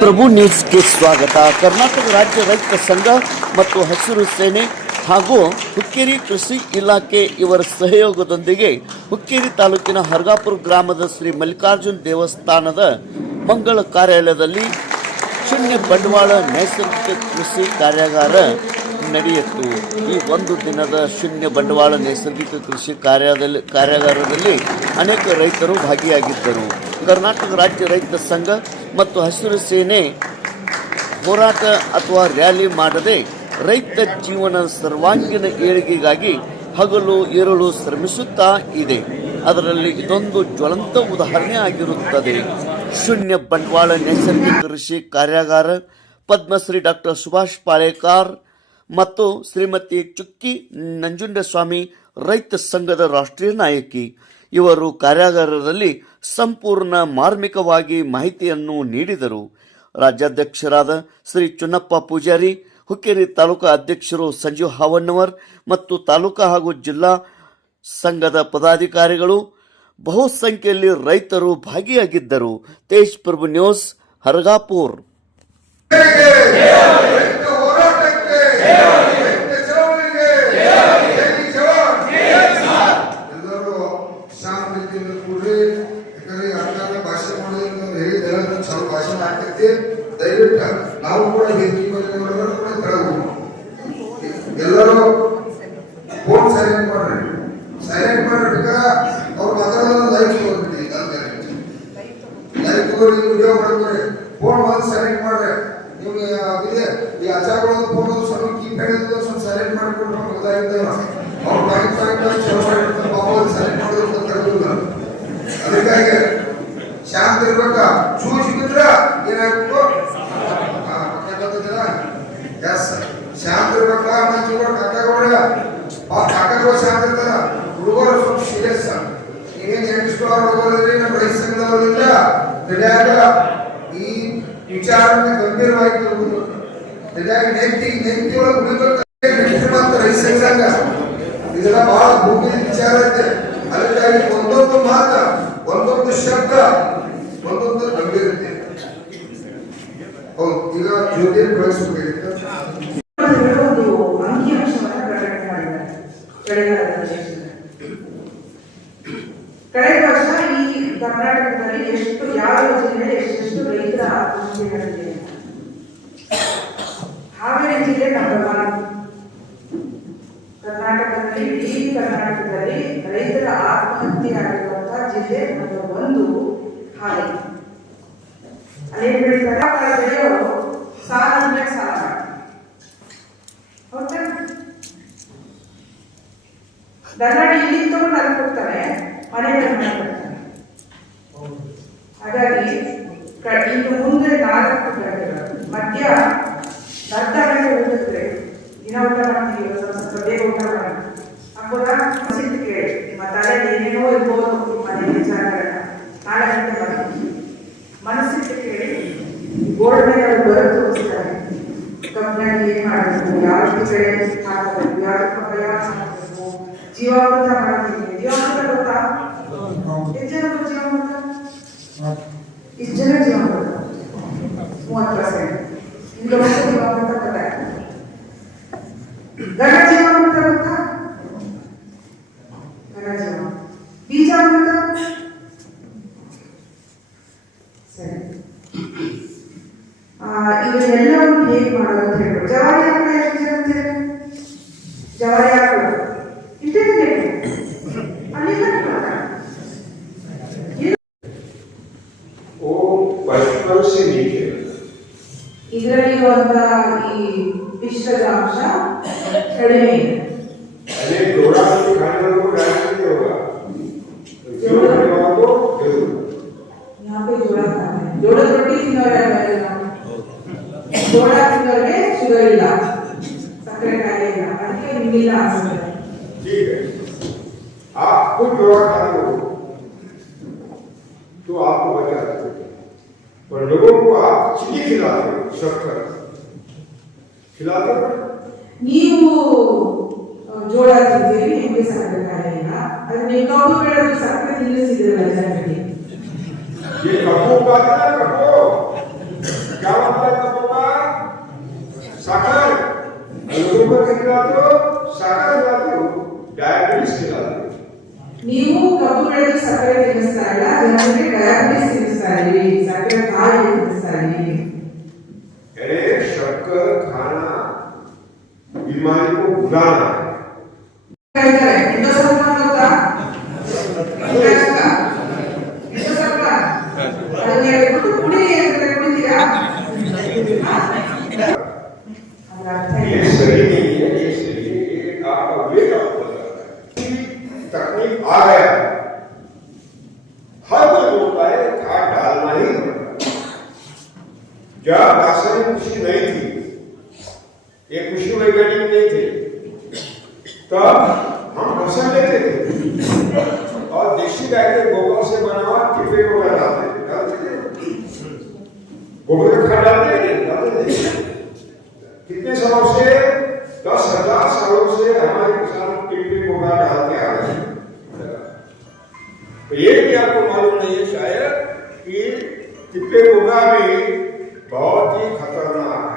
ಪ್ರಭು ನ್ಯೂಸ್ಗೆ ಸ್ವಾಗತ. ಕರ್ನಾಟಕ ರಾಜ್ಯ ರೈತ ಸಂಘ ಮತ್ತು ಹಸಿರು ಸೇನೆ ಹಾಗೂ ಹುಕ್ಕೇರಿ ಕೃಷಿ ಇಲಾಖೆ ಇವರ ಸಹಯೋಗದೊಂದಿಗೆ ಹುಕ್ಕೇರಿ ತಾಲೂಕಿನ ಹರ್ಗಾಪುರ ಗ್ರಾಮದ ಶ್ರೀ ಮಲ್ಲಿಕಾರ್ಜುನ ದೇವಸ್ಥಾನದ ಮಂಗಳ ಕಾರ್ಯಾಲಯದಲ್ಲಿ ಶೂನ್ಯ ಬಂಡವಾಳ ನೈಸರ್ಗಿಕ ಕೃಷಿ ಕಾರ್ಯಾಗಾರ ನಡೆಯಿತು. ಈ ಒಂದು ದಿನದ ಶೂನ್ಯ ಬಂಡವಾಳ ನೈಸರ್ಗಿಕ ಕೃಷಿ ಕಾರ್ಯಾಗಾರದಲ್ಲಿ ಅನೇಕ ರೈತರು ಭಾಗಿಯಾಗಿದ್ದರು. ಕರ್ನಾಟಕ ರಾಜ್ಯ ರೈತ ಸಂಘ ಮತ್ತು ಹಸಿರು ಸೇನೆ ಹೋರಾಟ ಅಥವಾ ರ್ಯಾಲಿ ಮಾಡದೆ ರೈತ ಜೀವನ ಸರ್ವಾಂಗೀಣ ಏಳಿಗೆಗಾಗಿ ಹಗಲು ಎರಳು ಶ್ರಮಿಸುತ್ತಾ ಇದೆ. ಅದರಲ್ಲಿ ಇದೊಂದು ಜ್ವಲಂತ ಉದಾಹರಣೆ ಆಗಿರುತ್ತದೆ. ಶೂನ್ಯ ಬಂಡವಾಳ ನೈಸರ್ಗಿಕ ಕೃಷಿ ಕಾರ್ಯಾಗಾರ ಪದ್ಮಶ್ರೀ ಡಾಕ್ಟರ್ ಸುಭಾಷ್ ಪಾಳೇಕರ್ ಮತ್ತು ಶ್ರೀಮತಿ ಚುಕ್ಕಿ ನಂಜುಂಡಸ್ವಾಮಿ ರೈತ ಸಂಘದ ರಾಷ್ಟ್ರೀಯ ನಾಯಕಿ ಇವರು ಕಾರ್ಯಾಗಾರದಲ್ಲಿ ಸಂಪೂರ್ಣ ಮಾರ್ಮಿಕವಾಗಿ ಮಾಹಿತಿಯನ್ನು ನೀಡಿದರು. ರಾಜ್ಯಾಧ್ಯಕ್ಷರಾದ ಶ್ರೀ ಚುನ್ನಪ್ಪ ಪೂಜಾರಿ, ಹುಕ್ಕೇರಿ ತಾಲೂಕಾ ಅಧ್ಯಕ್ಷರು ಸಂಜೀವ್ ಹಾವಣ್ಣವರ್ ಮತ್ತು ತಾಲೂಕಾ ಹಾಗೂ ಜಿಲ್ಲಾ ಸಂಘದ ಪದಾಧಿಕಾರಿಗಳು ಬಹುಸಂಖ್ಯೆಯಲ್ಲಿ ರೈತರು ಭಾಗಿಯಾಗಿದ್ದರು. ತೇಜ್ ಪ್ರಭು ನ್ಯೂಸ್, ಹರ್ಗಾಪುರ್. ದಯವಿಟ್ಟು ನಾವು ಕೂಡ ಎಲ್ಲರೂ ಫೋನ್ ಸೈಲೆಂಟ್ ಮಾಡ್ರಿ. ಅವ್ರು ಮಾತಾಡೋದು ಲೈವ್ ತಗೋಬಿಡಿ, ಲೈವ್ ತಗೋರಿ, ವಿಡಿಯೋ ಮಾಡ್ಕೊರಿ. ಫೋನ್ ಬಂದು ಸೈಲೆಂಟ್ ಮಾಡ್ರಿ. ನಿಮ್ಗೆ ಇದೆ ಈ ಅಚಾರಗಳು ಫೋನ್ ಸ್ವಲ್ಪ ಕೀಪ್ಯಾಡ್ ಸ್ವಲ್ಪ ಸೈಲೆಂಟ್ ಮಾಡಿಕೊಟ್ರೆ ಗೊತ್ತಾಗಿದ್ದೇವೆ. ಅವ್ರು ಪಾಯಿಂಟ್ ಚಲೋ ಮಾಡಿರ್ತಾರೆ, ಪಾಪ ಸೈಲೆಂಟ್ ಮಾಡೋದು ಗೊತ್ತಾಗೋದಿಲ್ಲ. ಅದಕ್ಕಾಗಿ ಶಾಂತ ಇರ್ಬೇಕ. ಚೂಚ್ ಬಿದ್ರ ಏನಾಗ್ಬೇಕು, ಶಾಂತ ಇರ್ಬೇಕ. ಕಾಕಾಗೌಡ ಕಾಕಾಗೌಡ ಶಾಂತ ಇರ್ತಾರ. ಹುಡುಗರು ಸ್ವಲ್ಪ ಸೀರಿಯಸ್. ನೀವೇನ್ ಯಂಗ್ಸ್ಟರ್ ಹುಡುಗರಿದ್ರಿ, ನಮ್ಮ ರೈತ ಸಂಘದವರಿಲ್ಲ, ರೆಡಿಯಾಗ ಈ ವಿಚಾರವನ್ನು ಗಂಭೀರವಾಗಿ ತಗೋದು. ರೆಡಿಯಾಗಿ ನೆಂಟಿ ಒಳಗೆ ಉಳಿಬೇಕು ಮಾತ್ರ ರೈತ ಸಂಘ. ಇದೆಲ್ಲ ಬಹಳ ಭೂಮಿ ವಿಚಾರ ಐತೆ. ಅದಕ್ಕಾಗಿ ಒಂದೊಂದು ಮಾತು, ಒಂದೊಂದು ಶಬ್ದ, ಒಂದೊಂದು ಗಂಭೀರತೆ. ಹೌದು, ಈಗ ಜ್ಯೋತಿ ಬಳಸಬೇಕಾಗಿತ್ತು. ಕಳೆದ ವರ್ಷ ಈ ಕರ್ನಾಟಕದಲ್ಲಿ ಎಷ್ಟು ಯಾವ ಯೋಜನೆ ಎಷ್ಟೆಷ್ಟು ರೈತರ ಆತ್ಮಹತ್ಯೆ ನಡೆದಿದೆ. ಹಾವೇರಿ ಜಿಲ್ಲೆ ನಂಬರ್ 1 ಕರ್ನಾಟಕದಲ್ಲಿ, ಇಡೀ ಕರ್ನಾಟಕದಲ್ಲಿ ರೈತರ ಆತ್ಮಹತ್ಯೆ ಆಗಿರುವಂತಹ ಜಿಲ್ಲೆ ನಂಬರ್ 1 ಹಾವೇರಿ. ಅನೇಕ ಬೆಳೆಯೋರು ಸಾಲ ಮೇಲೆ ಸಾಲ ಹೌದಾ, ದಲ್ಲಾಳಿ ಇಲ್ಲಿ ತಗೊಂಡು ಅಲ್ಲಿ ಕೊಡ್ತಾರೆ, ಮನೆ ಮಾಡ್ತಾರೆ. ಹಾಗಾಗಿ ಇನ್ನು ಮುಂದೆ 4 ಗಂಟೆಗಳು ಮಧ್ಯ ಅರ್ಧ ಗಂಟೆ ಊಟಕ್ಕೆ ದಿನ ಊಟ ಮಾಡ್ತೀವಿ, ಸ್ವಲ್ಪ ಬೇಗ ಊಟ ಮಾಡಿ ಹಾಕೋದ ಸಿಟ್ಟು ಕೇಳಿ. ನಿಮ್ಮ ತಲೆಯಲ್ಲಿ ಏನೇನೋ ಇರ್ಬೋದು ಮನೆ ವಿಚಾರಗಳನ್ನ 4 ಗಂಟೆ ಮಾಡ್ತೀವಿ. ಮನಸ್ಸಿಟ್ಟು ಕೇಳಿ. ಬೋರ್ಡ್ ಮೇಲೆ ಅವರು ಬರೋದು ತೋರಿಸ್ತಾರೆ. ಕಂಪ್ನಿಯಲ್ಲಿ ಏನ್ ಮಾಡಬೇಕು, ಯಾವ ಕಡೆ ಹಾಕಬೇಕು, ಯಾವ ಪ್ರಯಾಣ ಮಾಡಬೇಕು, ಜೀವಾಮೃತ ಮಾಡ್ತೀವಿ. ಜೀವಾಮೃತ ಗೊತ್ತಾ? ಎಷ್ಟು ಜನ ಜೀವಾಮೃತ? ಇಷ್ಟು ಜನ ಜೀವಾಮೃತ 30%. ಈಗ ಒಂದು ಜೀವಾಮೃತ ಗೊತ್ತಾಗ ಘನ ಜೀವಾಮೃತ ಗೊತ್ತಾ? ಘನ ಜೀವಾಮೃತ. ಬೀಜಾಮೃತ ಸರಿ. ಇವನ್ನೆಲ್ಲವನ್ನು ಹೇಗೆ ಮಾಡೋದು ಅಂತ ಹೇಳ್ಬೋದು. ಜವಾರಿ ಹಾಕಲು ಎಷ್ಟು ಜನ ಅಂತೀರ? ಜವಾರಿ ಹಾಕಲು ಇಷ್ಟೇ ಅಲ್ಲಿ ಇದರಲ್ಲಿರುವಂತಹ ಈ ಪಿಷ್ಟದ ಅಂಶ ಕಡಿಮೆ ಇದೆ. ಜೋಳದ ರೊಟ್ಟಿ ತಿನ್ನೋರಿಗೆ ಜೋಳ ತಿನ್ನೋರಿಗೆ ಶುಗರ್ ಇಲ್ಲ, ಸಕ್ಕರೆ ಕಾಯಿಲೆ ಇಲ್ಲ, ಅದಕ್ಕೆ ನಿಮಗಿಲ್ಲ ಅನ್ಸುತ್ತೆ. आपको जोड़ा खाना हो तो आपको बचा सकते, पर लोगों को आप चीनी खिलाते हो, शक्कर खिलाते हो. ನೀವು ಜೋಳ ತಿಂತೀರಿ, ನಿಮಗೆ ಸಕ್ಕರೆ ಕಾಯಿಲೆ ಇಲ್ಲ. ಅದು ನೀವು ಕಬ್ಬು ಬೆಳೆದು ಸಕ್ಕರೆ ತಿನ್ನಿಸಿದ್ರಲ್ಲ ಜನರಿಗೆ. ये कपो बात है, कपो क्या ತಿನ್ನೋದು ಸಕ್ಕರೆ ತಿನ್ನೋದು ಡಯಾಬಿಟಿಸ್ ತಿನ್ನೋದು ನೀವು ಕಬ್ಬು ಬೆಳೆದು ಸಕ್ಕರೆ ತಿನ್ನಿಸ್ತಾ ಇಲ್ಲ, ಜನರಿಗೆ ಡಯಾಬಿಟಿಸ್ ತಿನ್ನಿಸ್ತಾ ಇದ್ದೀವಿ, ಸಕ್ಕರೆ ಕಾಯಿಲೆ ತಿನ್ನಿಸ್ತಾ ಇದ್ದೀವಿ. अरे शक्कर खाना बीमारी को भुलाना ಹೇಳ್ತಾರೆ ಹಿಂದೂಸ್ತಾನ ಗೊತ್ತಾ? ಹಿಂದೂಸ್ತಾನ ಅದನ್ನ ಹೇಳ್ಬಿಟ್ಟು ಕುಡಿ ಅಂತ ಕುಡಿತೀರಾ? ಅದರ ಅರ್ಥ ये ಏನು? सही नहीं है, ये सही है, ये आपका वेट अप हो जाता है। तकनीक आ गया, हर कोई बोलता है खाद डालना ही पड़ता है। जब रासायनिक कृषि नहीं थी, ये कृषि वैज्ञानिक नहीं थे, तब हम फसल लेते थे और देशी गाय के गोबर से बना हुआ टिप्पे को डालते थे। गोबर का खाद डालते थे। कितने सालों से 10,000 सालों से हमारे किसान टिप्पे को डालते आ रहे हैं। तो ये भी आपको मालूम नहीं है शायद कि टिप्पे गोगा भी बहुत ही खतरनाक